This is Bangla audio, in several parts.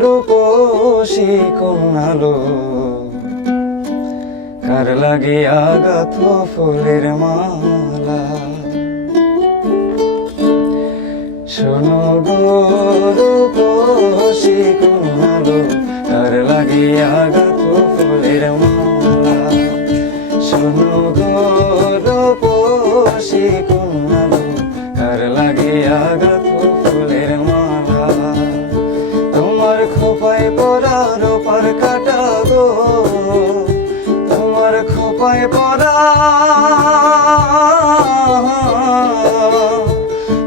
রূপসী কোনালো কার লাগে আগাত ফুলের মালা? রূপসী কোনালো কার লাগে আগাত ফুলের মালা? শোনো তোমার খোপায় পরা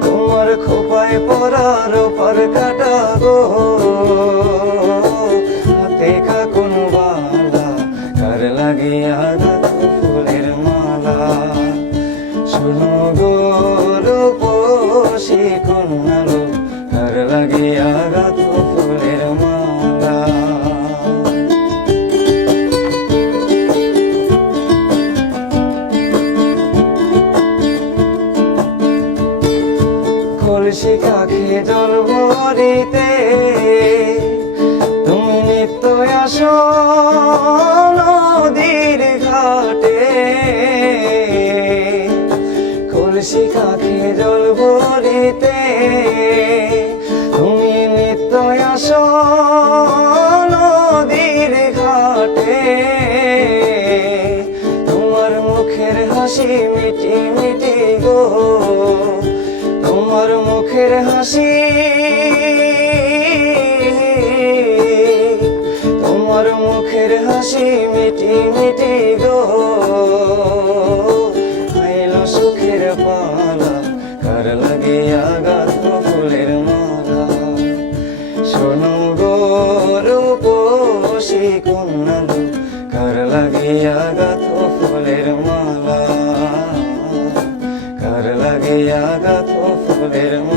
তোমার খোপায় পরা রোপার কাটা গো। হাতে কাকুন বালা, কার লাগিয়া গাত ফুলের মালা? শোনো গো রূপসী কন্যালো কার লাগিয়া কলসি কাখে জল ভরিতে তুমি নিত্য আসো নদীর ঘাটে। কলসি কাখে জল ভরিতে তুমি নিত্য আসো নদীর ঘাটে। তোমার মুখের হাসি মিটি মিটি হাসি তোমার মুখের হাসি মিটি মিটি গো। আইলো সুখের পালা, কার লাগে আগাত ফুলের মালা। শোনো গো রূপসী কন্যালো, কার লাগে আগাত ফুলের মালা। কার লাগে আগাত ফুলের মালা।